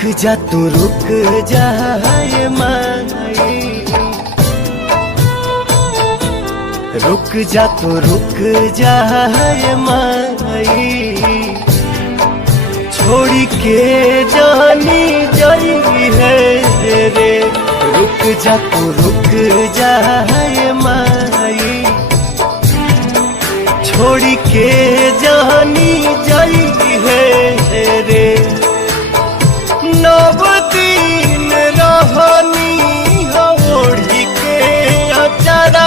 रुक जा तू रुक जा ये माई, रुक जा तू रुक जा ये माई, छोड़ी के जानी जाई है रे। रुक जा तू रुक जा ये माई, छोड़ी के जानी जाई है रे। नव दिन रहनी ओढ़ी के अचारा